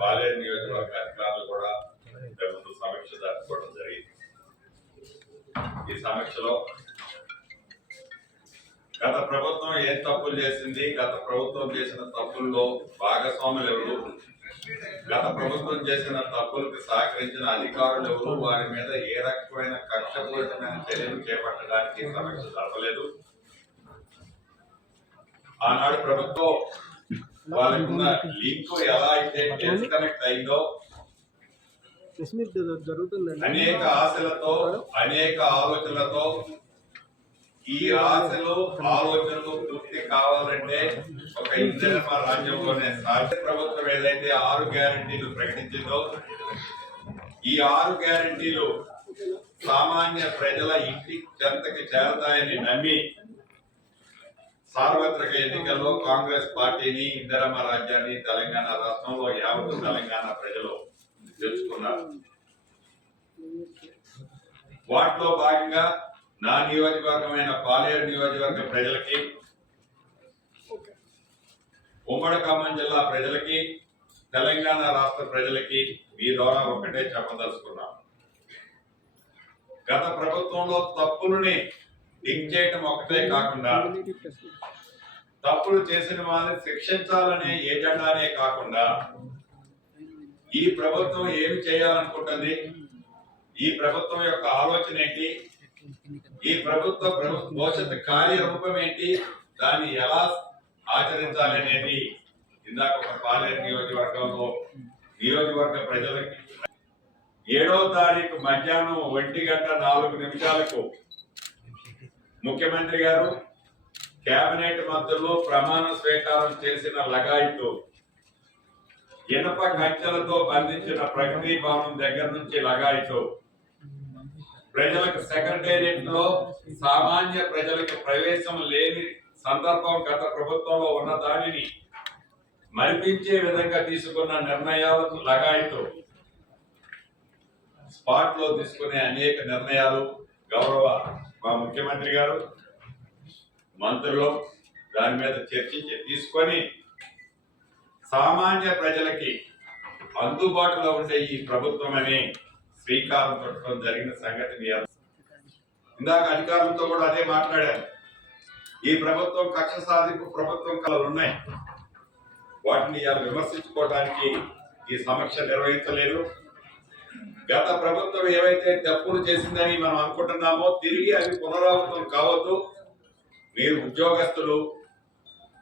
పాలేరు నియోజకవర్గ అధికారులు కూడా ముందు సమీక్ష జరుపుకోవడం జరిగింది. ఈ సమీక్షలో గత ప్రభుత్వం ఏం తప్పులు చేసింది, గత ప్రభుత్వం చేసిన తప్పుల్లో భాగస్వాములు ఎవరు, గత ప్రభుత్వం చేసిన తప్పులకు సహకరించిన అధికారులు ఎవరు, వారి మీద ఏ రకమైన కక్షపూరితమైన చర్యలు చేపట్టడానికి సమీక్ష జరపలేదు. ఆనాడు ప్రభుత్వం వాళ్ళకున్న లింక్ ఎలా అయితే డిస్కనెక్ట్ అయిందో అనేక ఆశలతో అనేక ఆలోచనలతో ఈ ఆశలు ఆలోచనలు పూర్తి కావాలంటే ఒక ఇందిరమ్మ రాజ్యంలోనే రాష్ట్ర ప్రభుత్వం ఏదైతే 6 గ్యారెంటీలు ప్రకటించిందో ఈ 6 గ్యారెంటీలు సామాన్య ప్రజల ఇంటి చెంతకి చేరతాయని నమ్మి సార్వత్రిక ఎన్నికల్లో కాంగ్రెస్ పార్టీని ఇందిరమ్మ రాజ్యాన్ని తెలంగాణ రాష్ట్రంలో యావత్ తెలంగాణ ప్రజలు తెలుసుకున్నారు. వాటిలో భాగంగా నా నియోజకవర్గమైన పాలేరు నియోజకవర్గ ప్రజలకి, ఉమ్మడి ఖమ్మం జిల్లా ప్రజలకి, తెలంగాణ రాష్ట్ర ప్రజలకి మీ ద్వారా ఒకటే చెప్పదలుచుకున్నాం. గత ప్రభుత్వంలో తప్పులని దిగ్ చేయటం ఒకటే కాకుండా తప్పులు చేసిన వారిని శిక్షించాలనే ఏజెండానే కాకుండా ఈ ప్రభుత్వం ఏమి చేయాలనుకుంటుంది, ఈ ప్రభుత్వం యొక్క ఆలోచన ఏంటి, ఈ ప్రభుత్వ భవిష్యత్తు కార్యరూపం ఏంటి, దాన్ని ఎలా ఆచరించాలి అనేది ఇందాక ఒక పాలేరు నియోజకవర్గ ప్రజలకి 7వ తారీఖు మధ్యాహ్నం 1:04 ముఖ్యమంత్రి గారు కేబినెట్ మంత్రులు ప్రమాణ స్వీకారం చేసిన లగాయత్తు ఇనప కంచెలతో బంధించిన ప్రగతి భవనం దగ్గర నుంచి లగాయత్తు ప్రజలకు సెక్రటేరియట్ లో సామాన్య ప్రజలకు ప్రవేశం లేని సందర్భం గత ప్రభుత్వంలో ఉన్న దానిని మరిపించే విధంగా తీసుకున్న నిర్ణయాలకు లగాయత్తు స్పాట్ లో తీసుకునే అనేక నిర్ణయాలు గౌరవ మా ముఖ్యమంత్రి గారు మంత్రులు దాని మీద చర్చించి తీసుకొని సామాన్య ప్రజలకి అందుబాటులో ఉండే ఈ ప్రభుత్వం అని శ్రీకారం చుట్టడం జరిగిన సంగతి ఇందాక అధికారులతో కూడా అదే మాట్లాడారు. ఈ ప్రభుత్వం కక్ష సాధింపు ప్రభుత్వం కళలు ఉన్నాయి, వాటిని విమర్శించుకోవడానికి ఈ సమీక్ష నిర్వహించలేదు. గత ప్రభుత్వం ఏవైతే తప్పులు చేసిందని మనం అనుకుంటున్నామో తిరిగి అవి పునరావృతం కావద్దు. మీరు ఉద్యోగస్తులు,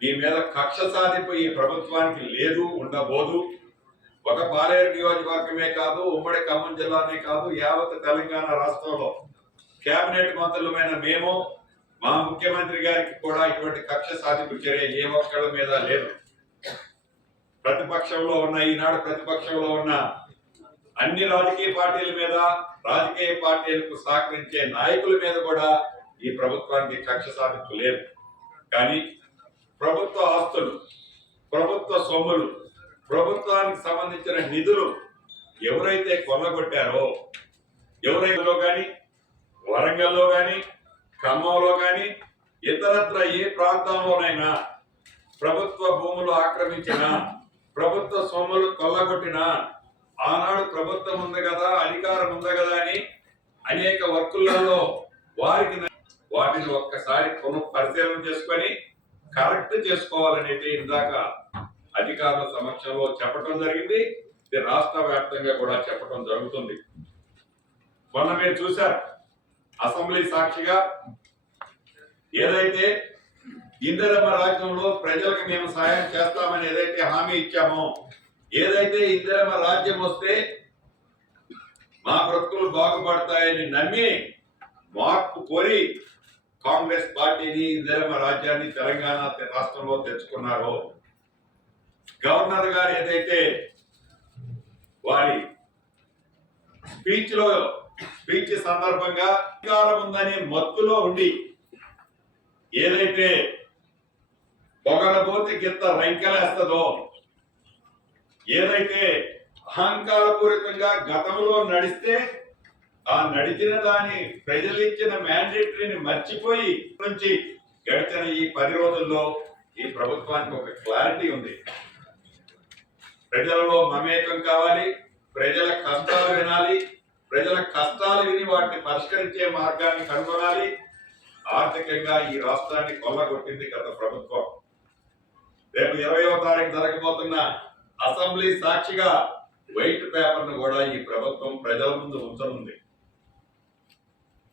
మీ మీద కక్ష సాధింపు ఈ ప్రభుత్వానికి లేదు, ఉండబోదు. ఒక పాలేరు నియోజకవర్గమే కాదు, ఉమ్మడి ఖమ్మం జిల్లానే కాదు, యావత్ తెలంగాణ రాష్ట్రంలో కేబినెట్ మంత్రులమైన మేము, మా ముఖ్యమంత్రి గారికి కూడా ఇటువంటి కక్ష సాధింపు చర్య ఏ ఒక్కళ్ళ మీద లేదు. ప్రతిపక్షంలో ఉన్న ఈనాడు ప్రతిపక్షంలో ఉన్న అన్ని రాజకీయ పార్టీల మీద, రాజకీయ పార్టీలకు సహకరించే నాయకుల మీద కూడా ఈ ప్రభుత్వానికి కక్ష సాధింపు లేదు. కానీ ప్రభుత్వ ఆస్తులు, ప్రభుత్వ సొమ్ములు, ప్రభుత్వానికి సంబంధించిన నిధులు ఎవరైతే కొల్లగొట్టారో, ఎవరైతే కానీ వరంగల్లో కానీ ఖమ్మంలో కానీ ఇతరత్ర ఏ ప్రాంతంలోనైనా ప్రభుత్వ భూములు ఆక్రమించిన, ప్రభుత్వ సొమ్ములు కొల్లగొట్టిన, ఆనాడు ప్రభుత్వం ఉంది కదా, అధికారం ఉంది కదా అని అనేక వర్కులలో వాటిని ఒక్కసారి పునఃపరిశీలన చేసుకొని కరెక్ట్ చేసుకోవాలనేది ఇందాక అధికారుల సమక్షంలో చెప్పడం జరిగింది. ఇది రాష్ట్ర వ్యాప్తంగా కూడా చెప్పడం జరుగుతుంది. మొన్న మీరు చూశారు, అసెంబ్లీ సాక్షిగా ఏదైతే ఇందిరమ్మ రాజ్యంలో ప్రజలకు మేము సాయం చేస్తామని ఏదైతే హామీ ఇచ్చామో, ఏదైతే ఇందిరమ్మ రాజ్యం వస్తే మా బ్రతుకులు బాగుపడతాయని నమ్మి మార్పు కోరి కాంగ్రెస్ పార్టీని, ఇందిరమ్మ రాజ్యాన్ని తెలంగాణ రాష్ట్రంలో తెచ్చుకున్నారో, గవర్నర్ గారు ఏదైతే వారి స్పీచ్ సందర్భంగా అధికారం ఉందని మత్తులో ఉండి ఏదైతే పొగరబోతి గింత రంకెలేస్తుందో, ఏదైతే అహంకారపూరితంగా గతంలో నడిస్తే ఆ నడిచిన దాని ప్రజలిచ్చిన మ్యాండేటరీని మర్చిపోయి నుంచి గడిచిన ఈ 10 రోజుల్లో ఈ ప్రభుత్వానికి ఒక క్లారిటీ ఉంది. ప్రజలలో మమేకం కావాలి, ప్రజల కష్టాలు వినాలి, ప్రజల కష్టాలు విని వాటిని పరిష్కరించే మార్గాన్ని కనుగొనాలి. ఆర్థికంగా ఈ రాష్ట్రాన్ని కొల్లగొట్టింది గత ప్రభుత్వం. రేపు 20వ తారీఖు జరగబోతున్న అసెంబ్లీ సాక్షిగా వైట్ పేపర్ ను కూడా ఈ ప్రభుత్వం ప్రజల ముందు ఉంచనుంది.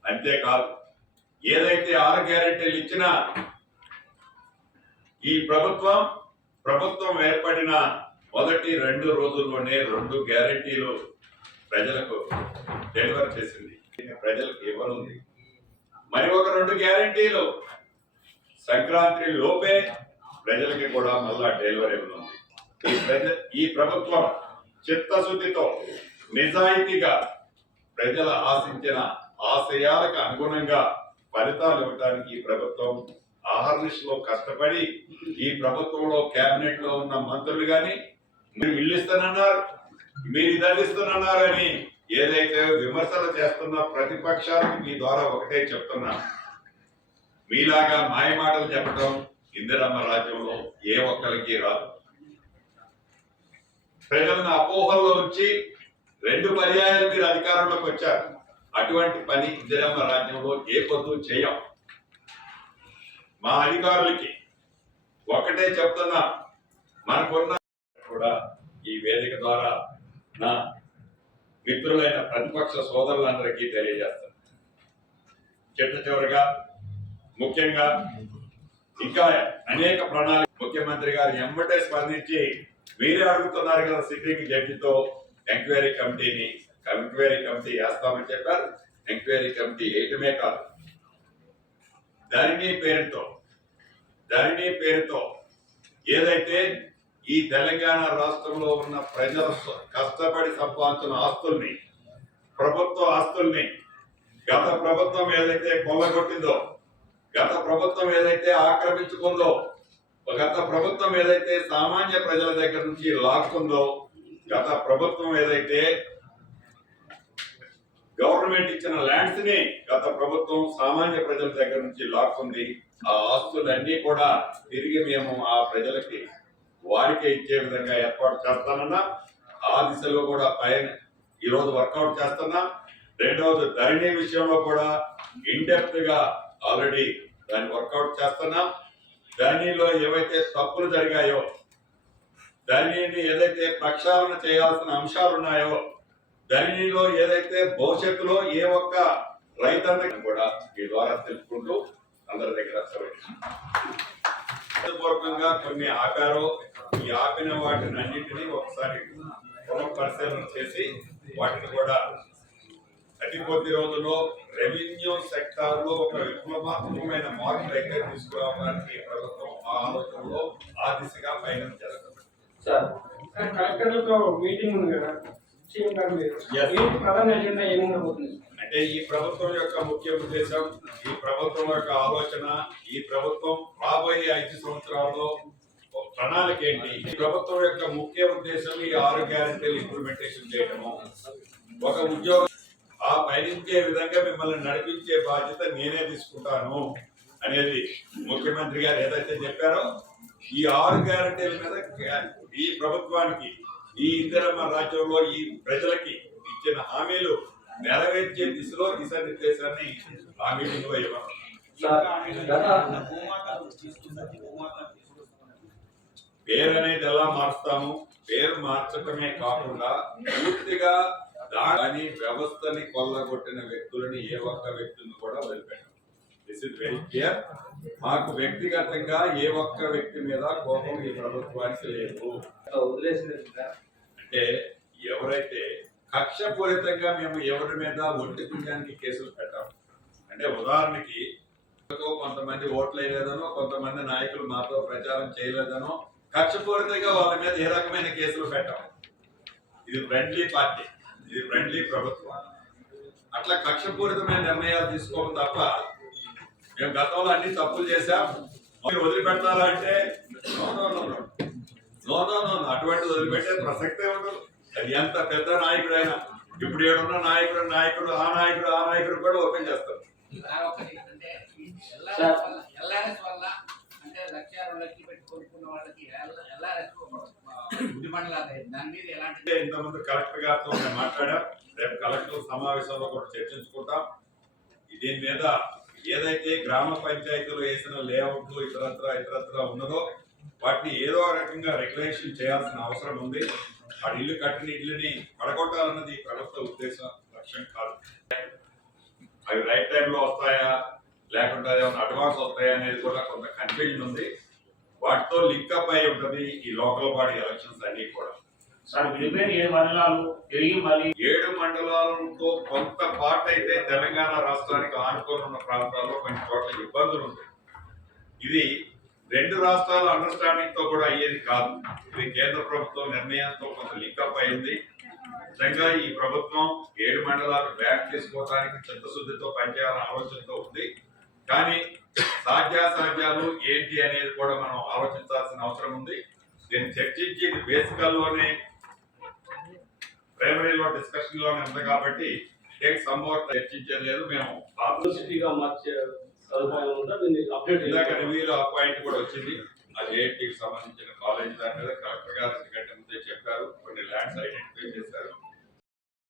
అంతేకాదు, ఏదైతే 6 గ్యారెంటీలు ఇచ్చినా ఈ ప్రభుత్వం ఏర్పడిన మొదటి 2 రోజుల్లోనే 2 గ్యారెంటీలు ప్రజలకు డెలివర్ చేసింది. ప్రజలకు ఇవ్వనుంది. మరి ఒక 2 గ్యారెంటీలు సంక్రాంతి లోపే ప్రజలకి కూడా మళ్ళా డెలివరీ ఇవ్వనుంది. ఈ ప్రభుత్వం చిత్తశుద్ధితో నిజాయితీగా ప్రజల ఆశించిన ఆశయాలకు అనుగుణంగా ఫలితాలు ఇవ్వడానికి ఈ ప్రభుత్వం ఆహర్నిశలో కష్టపడి, ఈ ప్రభుత్వంలో కేబినెట్ లో ఉన్న మంత్రులు గాని మీరు ఇల్లు ఇస్తానన్నారు, మీరు ఇదల్లిస్తానన్నారు అని ఏదైతే విమర్శలు చేస్తున్న ప్రతిపక్షానికి మీ ద్వారా ఒకటే చెప్తున్నా, మీలాగా మాయ మాటలు చెప్పడం ఇందిరమ్మ రాజ్యంలో ఏ ఒక్కరికి రాదు. ప్రజలను అపోహల్లో ఉంచి 2 పర్యాయాలు మీరు అధికారంలోకి వచ్చారు. అటువంటి పని ఇందిరమ్మ రాజ్యంలో ఏ పొద్దు చేయం. మా అధికారులకి ఒకటే చెప్తున్నా, మనకున్న కూడా ఈ వేదిక ద్వారా నా మిత్రులైన ప్రతిపక్ష సోదరులందరికీ తెలియజేస్తాను. చివరిగా ముఖ్యంగా ఇంకా అనేక ప్రణాళిక ముఖ్యమంత్రి గారు ఎంబటే స్పందించి, మీరే అడుగుతున్నారు కదా సిట్టింగ్ జడ్జితో ఎంక్వైరీ కమిటీ వేస్తామని చెప్పారు. ఎంక్వైరీ కమిటీ వేయటమే కాదు, ధరణి పేరుతో ఏదైతే ఈ తెలంగాణ రాష్ట్రంలో ఉన్న ప్రజలు కష్టపడి సంపాదించిన ఆస్తుల్ని, ప్రభుత్వ ఆస్తుల్ని గత ప్రభుత్వం ఏదైతే కొల్లగొట్టిందో, గత ప్రభుత్వం ఏదైతే ఆక్రమించుకుందో, గత ప్రభుత్వం ఏదైతే సామాన్య ప్రజల దగ్గర నుంచి లాక్కుందో, గత ప్రభుత్వం ఏదైతే గవర్నమెంట్ ఇచ్చిన ల్యాండ్స్ ని గత ప్రభుత్వం సామాన్య ప్రజల దగ్గర నుంచి లాక్కుంది. ఆ ఆస్తులన్నీ కూడా తిరిగి మేము ఆ ప్రజలకి వారికే ఇచ్చే విధంగా ఏర్పాటు చేస్తానన్నా, ఆ దిశలో కూడా పైన ఈరోజు వర్కౌట్ చేస్తున్నా. రెండవది ధరణి విషయంలో కూడా ఇన్డెప్త్ గా ఆల్రెడీ దాన్ని వర్కౌట్ చేస్తున్నాం. ధరణిలో ఏవైతే తప్పులు జరిగాయో, ధరణిని ఏదైతే ప్రక్షాళన చేయాల్సిన అంశాలు ఉన్నాయో, ధరణిలో ఏదైతే భవిష్యత్తులో ఏ ఒక్క రైతాంగం కూడా ఈ ద్వారా తెలుసుకుంటూ అందరి దగ్గర పూర్వకంగా కొన్ని ఆపారో, ఈ ఆపిన వాటిని అన్నింటినీ ఒకసారి పునఃపరిశీలన చేసి వాటిని కూడా అతి కొద్ది రోజుల్లో రెవెన్యూ సెక్టార్ లో ఒక విప్లవాత్మకమైన మార్పులు అయితే తీసుకురావడానికి ప్రభుత్వం ఆ ఆలోచనలో ఆ దిశగా పయనం జరుగుతుంది. మీటింగ్ ఉంది కదా, ప్రధాన ఎజెండా ఏముండబోతుంది అంటే ఈ ప్రభుత్వం యొక్క ముఖ్య ఉద్దేశం, ఈ ప్రభుత్వం యొక్క ఆలోచన, ఈ ప్రభుత్వం రాబోయే 5 సంవత్సరాల్లో ప్రణాళిక ఏంటి, ఈ ప్రభుత్వం యొక్క ముఖ్య ఉద్దేశం ఈ 6 గ్యారెంటీలు ఇంప్లిమెంటేషన్ చేయడము, ఒక ఉద్యోగం ఆ పయనించే విధంగా మిమ్మల్ని నడిపించే బాధ్యత నేనే తీసుకుంటాను అనేది ముఖ్యమంత్రి గారు ఏదైతే చెప్పారో, ఈ 6 గ్యారెంటీల మీద ఈ ప్రభుత్వానికి, ఈ ఇందిరమ్మ రాజ్యంలో ఈ ప్రజలకి ఇచ్చిన హామీలు నెరవేర్చే దిశలో దిశానిర్దేశాన్ని ఆ మీటింగ్ లో ఇవ్వను. పేరు అనేది ఎలా మారుస్తాము, పేరు మార్చడమే కాకుండా పూర్తిగా దాని వ్యవస్థని కొల్లగొట్టిన వ్యక్తులని ఏ ఒక్క వ్యక్తిని కూడా వదిలిపెట్టాం. This is very clear. మాకు వ్యక్తిగతంగా ఏ ఒక్క వ్యక్తి మీద కోపం ఈ ప్రభుత్వానికి లేదు. అంటే ఎవరైతే కక్షపూరితంగా మేము ఎవరి మీద ఒంటి పుణ్యానికి కేసులు పెట్టాము, అంటే ఉదాహరణకి కొంతమంది ఓట్లు వేయలేదనో, కొంతమంది నాయకులు మాతో ప్రచారం చేయలేదనో కక్షపూరితంగా వాళ్ళ మీద ఏ రకమైన కేసులు పెట్టాము. ఇది ఫ్రెండ్లీ పార్టీ, ఇది ఫ్రెండ్లీ ప్రభుత్వం. అట్లా కక్షపూరితమైన నిర్ణయాలు తీసుకోవడం తప్ప మేము గతంలో అన్ని తప్పులు చేశాం మీరు వదిలిపెడతారా అంటే అటువంటి వదిలిపెట్టే ప్రసక్తే ఉండదు. అది ఎంత పెద్ద నాయకుడైనా, ఇప్పుడు ఏడున్న నాయకుడు ఆ నాయకుడు కూడా ఓపెన్ చేస్తారు. కనపడలేదు దాని మీద ఎలాంటి అంటే ఇంతకుముందు కలెక్టర్ గారితో మేము మాట్లాడాం. రేపు కలెక్టర్ సమావేశంలో కూడా చర్చించుకుంటాం. దీని మీద ఏదైతే గ్రామ పంచాయతీలు వేసిన లేఅవుట్లు ఇతరత్ర ఉన్నదో వాటిని ఏదో రకంగా రెగ్యులేషన్ చేయాల్సిన అవసరం ఉంది. ఆ ఇల్లు కట్టిన ఇల్లుని పడగొట్టాలన్నది ప్రభుత్వ ఉద్దేశం, లక్ష్యం కాదు. అవి రైట్ టైంలో వస్తాయా లేకుంటే ఏమైనా అడ్వాన్స్ వస్తాయా అనేది కూడా కొంత కన్ఫ్యూజన్ ఉంది. వాటితో లింకప్ అయి ఉంటుంది ఈ లోకల్ బాడీ ఎలక్షన్స్ అన్ని కూడా. సార్ విడిపోయిన 7 మండలాలు తిరిగి మళ్ళీ 7 మండలాలతో కొంత పార్ట్ అయితే తెలంగాణ రాష్ట్రానికి ఆనుకొని ఉన్న ప్రాంతాల్లో కొన్ని చోట్ల ఇబ్బందులు ఉంటాయి. ఇది 2 రాష్ట్రాల అండర్స్టాండింగ్ తో కూడా అయ్యేది కాదు. ఇది కేంద్ర ప్రభుత్వం నిర్ణయంతో కొంత లింకప్ అయింది. నిజంగా ఈ ప్రభుత్వం 7 మండలాలు బ్యాక్ తీసుకోవడానికి చిత్తశుద్ధితో పనిచేయాలనే ఆలోచనతో ఉంది. కానీ సాధ్యాసాధ్యాలు ఏంటి అనేది కూడా మనం ఆలోచించాల్సిన అవసరం ఉంది. దీన్ని చర్చించి ఇది బేసికల్ లోనే ప్రైమరీలో డిస్కషన్ లోనే ఉంది కాబట్టి టేక్ సమ్ మోర్ చర్చించేది లేదు. మేము యూనివర్సిటీగా మార్చే సదుపాయం ఉందా? దీన్ని అప్డేట్ ఇందాక రివ్యూలో ఆ పాయింట్ కూడా వచ్చింది. ఆ జేఎన్టీకి సంబంధించిన కాలేజ్ దాని మీద కలెక్టర్ గారు ఎందుకంటే ముందే చెప్పారు కొన్ని ల్యాండ్స్ ఐడెంటిఫై